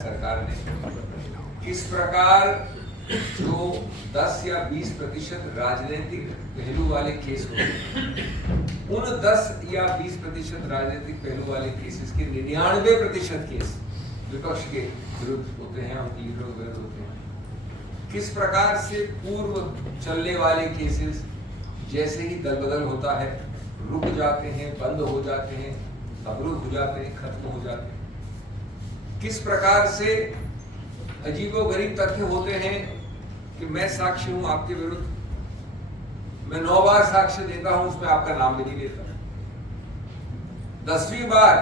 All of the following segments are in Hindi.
सरकार ने किस प्रकार जो 10 या 20% राजनीतिक पहलू वाले केस होते हैं, उन 10 या 20% राजनीतिक पहलू वाले केसेस के 99% केस विपक्ष के विरुद्ध होते हैं, उनके लीडरों के विरुद्ध होते हैं। किस प्रकार से पूर्व चलने वाले केसेस जैसे ही दल बदल होता है रुक जाते हैं, बंद हो जाते हैं, अवरुद्ध हो जाते हैं, खत्म हो जाते हैं। किस प्रकार से अजीबोगरीब तथ्य होते हैं कि मैं साक्षी हूं आपके विरुद्ध, मैं 9 बार साक्ष्य देता हूं, उसमें आपका नाम भी नहीं लेता। 10वीं बार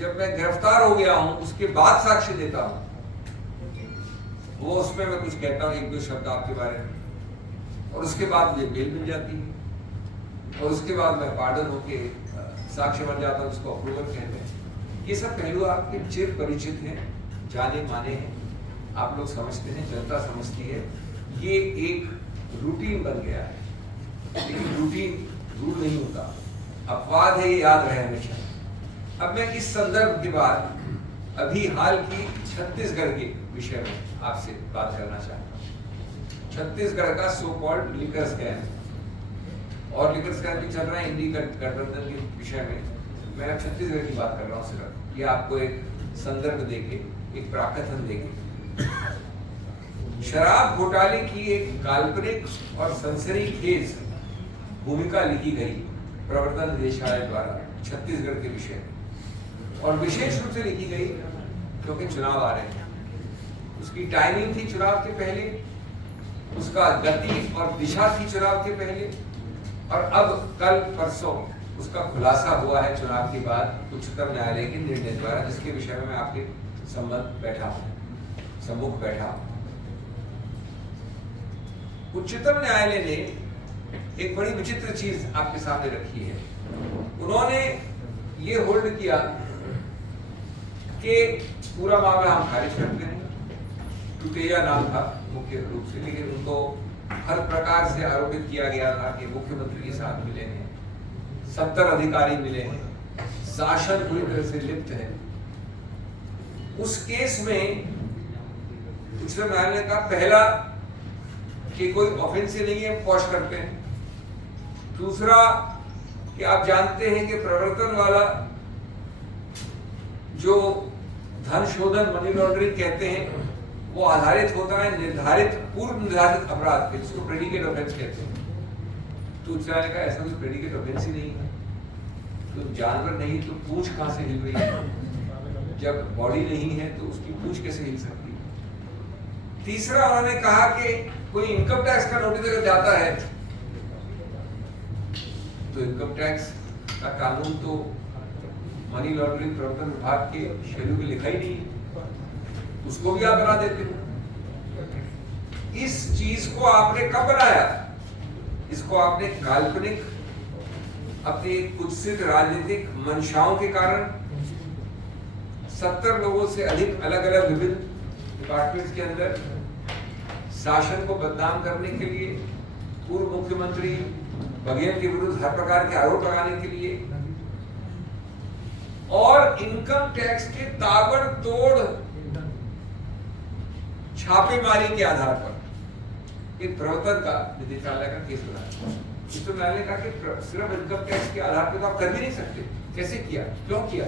जब मैं गिरफ्तार हो गया हूं उसके बाद साक्ष्य देता हूं, वो उसमें मैं कुछ कहता हूं, 1-2 शब्द आपके बारे में, और उसके बाद मुझे बेल मिल जाती है और उसके बाद मैं पार्डन होके साक्ष्य बन जाता हूं, उसको अप्रूवल कहते हैं। ये सब पहलू आपके चिर परिचित हैं, जाने माने हैं, आप लोग समझते हैं, जनता समझती है। ये एक रूटीन बन गया है, लेकिन रूटीन रूल नहीं होता, अपवाद है, ये याद रहे हमेशा। अब मैं इस संदर्भ के बाद अभी हाल की छत्तीसगढ़ के विषय में आपसे बात करना चाहता हूँ। छत्तीसगढ़ का सो कॉल्ड लिकर स्कैम, और लिकर स्कैम भी चल रहा है इंडी गठबंधन के विषय में। मैं छत्तीसगढ़ की बात कर रहा हूँ सिर्फ, ये आपको एक संदर्भ देके, एक प्राकथन देके। शराब घोटाले की एक काल्पनिक और सनसनीखेज भूमिका लिखी गई प्रवर्तन निदेशालय द्वारा छत्तीसगढ़ के विषय में, और विशेष रूप से लिखी गई क्योंकि चुनाव आ रहे हैं। उसकी टाइमिंग थी चुनाव के पहले, उसका गति और दिशा थी चुनाव के पहले, और अब कल परसों उसका खुलासा हुआ है चुनाव के बाद उच्चतम न्यायालय के निर्णय द्वारा, जिसके विषय में मैं आपके सम्मुख बैठा हूं। उच्चतम न्यायालय ने एक बड़ी विचित्र चीज आपके सामने रखी है। उन्होंने ये होल्ड किया कि पूरा मामला हम खारिज करते हैं। टुटेजा नाम था मुख्य रूप से, लेकिन उनको हर प्रकार से आरोपित किया गया था कि मुख्यमंत्री के साथ मिले हैं, 70 अधिकारी मिले हैं, शासन पूरी तरह से लिप्त है। उस केस में उच्चतम न्यायालय का पहला कि कोई ऑफेंस नहीं है, पॉश करते हैं। दूसरा कि आप जानते हैं कि प्रवर्तन वाला जो धन शोधन, मनी लॉन्ड्रिंग कहते हैं, वो आधारित होता है पूर्व निर्धारित अपराध पे, जिसको प्रेडिकेट ऑफेंस कहते हैं। तो उच्च न्यायालय का ऐसा कोई प्रेडिकेट ऑफेंस ही नहीं है। तो जानवर नहीं तो पूंछ कहां से हिल रही है? जब बॉडी नहीं है तो उसकी पूंछ कैसे हिल सकती है? तीसरा उन्होंने कहा कि कोई इनकम टैक्स का नोटिस अगर जाता है तो इनकम टैक्स का कानून तो मनी लॉन्ड्रिंग प्रवर्तन विभाग के शेड्यूल में लिखा ही नहीं है, उसको भी आप बना देते हो। इस चीज को आपने कब बनाया? इसको आपने काल्पनिक अपनी कुत्सित राजनीतिक मंशाओं के कारण 70 लोगों से अधिक अलग अलग विभिन्न डिपार्टमेंट्स के अंदर शासन को बदनाम करने के लिए, पूर्व मुख्यमंत्री बघेल के विरुद्ध हर प्रकार के आरोप लगाने के लिए, और इनकम टैक्स के ताबड़तोड़ छापेमारी के आधार पर एक प्रवर्तन का निदेशालय का केस बनाया। उच्चतम न्यायालय का कि सिर्फ इनकम टैक्स के आधार पर तो आप कर भी नहीं सकते। कैसे किया, क्यों किया?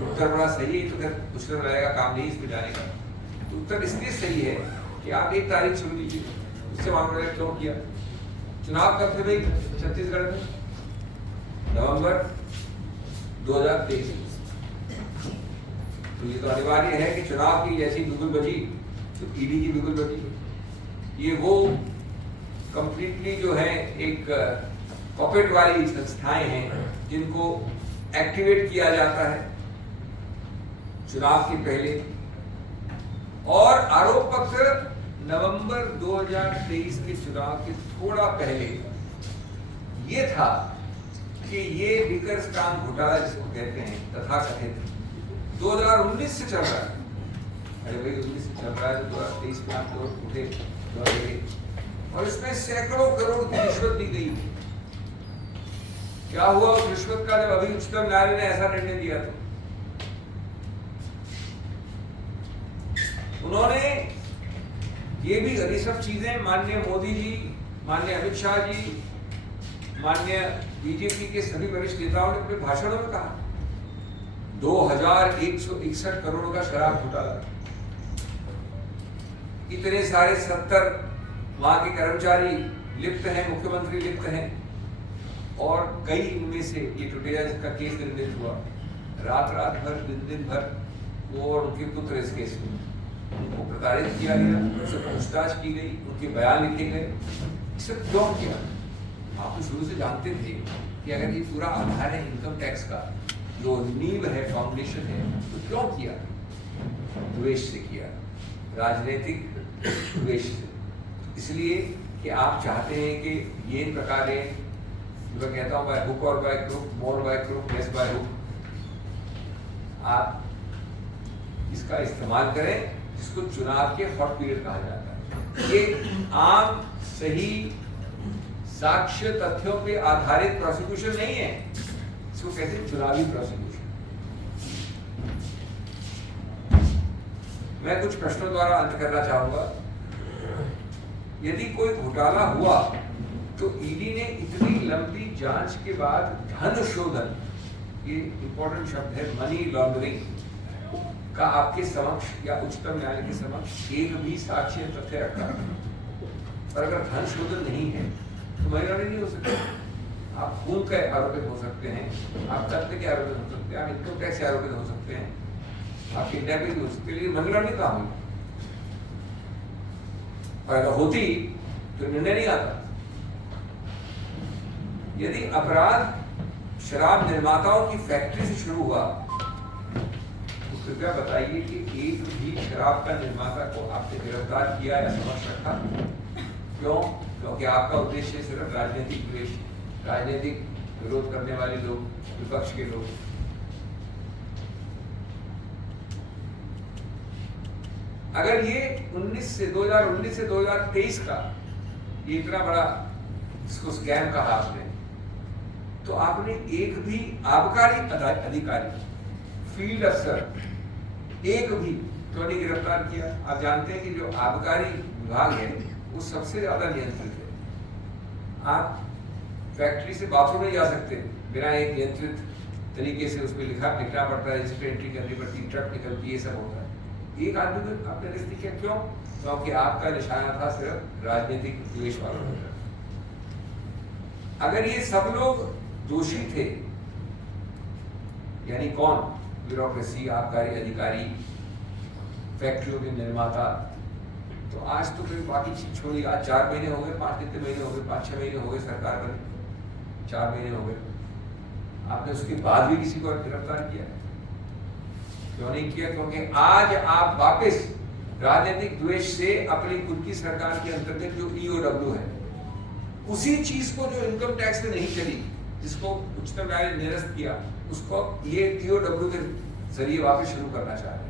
उत्तर बड़ा सही है, तो फिर उच्चतम न्यायालय का काम नहीं इसमें जाने का। उत्तर इसलिए सही है कि आप एक तारीख शुरू कीजिए, उससे मालूम पड़ेगा क्यों किया। चुनाव कब थे भाई छत्तीसगढ़ में? नवंबर 2023। तो ये तो अनिवार्य है कि चुनाव की जैसी बिगुल बजी तो ईडी की बिगुल बजी। ये वो कंप्लीटली जो है एक पॉकेट वाली संस्थाएं हैं जिनको एक्टिवेट किया जाता है चुनाव के पहले। और आरोप पत्र नवंबर 2023 के चुनाव के थोड़ा पहले ये था कि ये लिकर स्कैम घोटाला जिसको कहते हैं तथाकथित 2019 से चल रहा है। अरे भाई 19 से चल रहा है तो 2023 में आप लोग उठे, और इसमें सैकड़ों करोड़ की रिश्वत दी गई थी। क्या हुआ उस रिश्वत का जब अभी उच्चतम न्यायालय ने ऐसा निर्णय दिया था? उन्होंने ये भी ये सब चीजें माननीय मोदी जी, माननीय अमित शाह जी, माननीय बीजेपी के सभी वरिष्ठ नेताओं ने अपने भाषणों में कहा 2161 करोड़ का शराब घोटाला, इतने सारे 70 वहां के कर्मचारी लिप्त हैं, मुख्यमंत्री लिप्त हैं, और कई इनमें से ये टुटेजा जिसका केस निर्णित हुआ, रात भर दिन भर वो और उनके पुत्र इस केस में, उनको प्रताड़ित किया गया, उनसे पूछताछ की गई, उनके बयान लिखे गए। इसे क्यों किया? आप तो शुरू से जानते थे कि अगर ये पूरा आधार है इनकम टैक्स का, जो नींव है, फाउंडेशन है, तो क्यों किया? द्वेष से किया, राजनीतिक द्वेष से। इसलिए कि आप चाहते हैं कि ये प्रकार मैं कहता हूँ by hook or by crook, more by crook, less by hook, आप इसका इस्तेमाल करें, जिसको चुनाव के हॉट पीरियड कहा जाता है। ये आम सही साक्ष्य तथ्यों पे आधारित प्रोसिक्यूशन नहीं है, इसको कहते हैं चुनावी प्रोसिक्यूशन। मैं कुछ प्रश्नों द्वारा अंत करना चाहूंगा। यदि कोई घोटाला हुआ तो ईडी ने इतनी लंबी जांच के बाद धन शोधन, ये इंपॉर्टेंट शब्द है, मनी लॉन्ड्रिंग का आपके समक्ष या उच्चतम न्यायालय के समक्ष एक भी साक्ष्य तथ्य रखा। पर अगर धन शोधन नहीं है तो मनी लॉन्ड्रिंग नहीं हो सकती। आप खून के आरोपित हो सकते हैं, आप तथ्य के आरोपित हो सकते हैं, आप इनकम टैक्स के आरोपित हो सकते हैं, आप किडनैपिंग हो सकते हैं, मनी लॉन्ड्रिंग कहाँ हुई? और अगर होती तो निर्णय नहीं आता। यदि अपराध शराब निर्माताओं की फैक्ट्री से शुरू हुआ तो कृपया बताइए कि एक भी शराब का निर्माता को आपने गिरफ्तार किया या समक्ष रखा? क्यों? क्योंकि आपका उद्देश्य सिर्फ राजनीतिक द्वेष, राजनीतिक विरोध करने वाले लोग, विपक्ष के लोग। अगर ये 2019 से 2023 का ये इतना बड़ा इसको स्कैम कहा आपने, तो आपने एक भी आबकारी अधिकारी, फील्ड अफसर एक भी तो नहीं गिरफ्तार किया। आप जानते हैं कि जो आबकारी विभाग है वो सबसे ज्यादा नियंत्रित है। आप फैक्ट्री से बाथरूम नहीं जा सकते बिना एक नियंत्रित तरीके से उसमें लिखना पड़ता है, रजिस्टर एंट्री करनी पड़ती है, ट्रक निकलती है, ये सब होता है। एक आदमी को आपने अरेस्ट किया, क्यों? क्योंकि आपका निशाना था सिर्फ राजनीतिक द्वेष वालों का। अगर ये सब लोग दोषी थे, यानी कौन? ब्यूरोक्रेसी, आबकारी अधिकारी, फैक्ट्रियों के निर्माता, तो आज तो फिर बाकी चीज छोड़ी। आज 4 महीने हो गए, 5 कितने महीने हो गए, 5-6 महीने हो गए सरकार बनी, 4 महीने हो गए, आपने उसके बाद भी किसी को गिरफ्तार किया? क्यों नहीं किया? क्योंकि आज आप वापस राजनीतिक द्वेष से अपनी खुद की सरकार के अंतर्गत जो EOW है, उसी चीज को जो इनकम टैक्स में नहीं चली, जिसको उच्चतम न्यायालय ने निरस्त किया, उसको ये EOW के जरिए वापस शुरू करना चाह रहे हैं।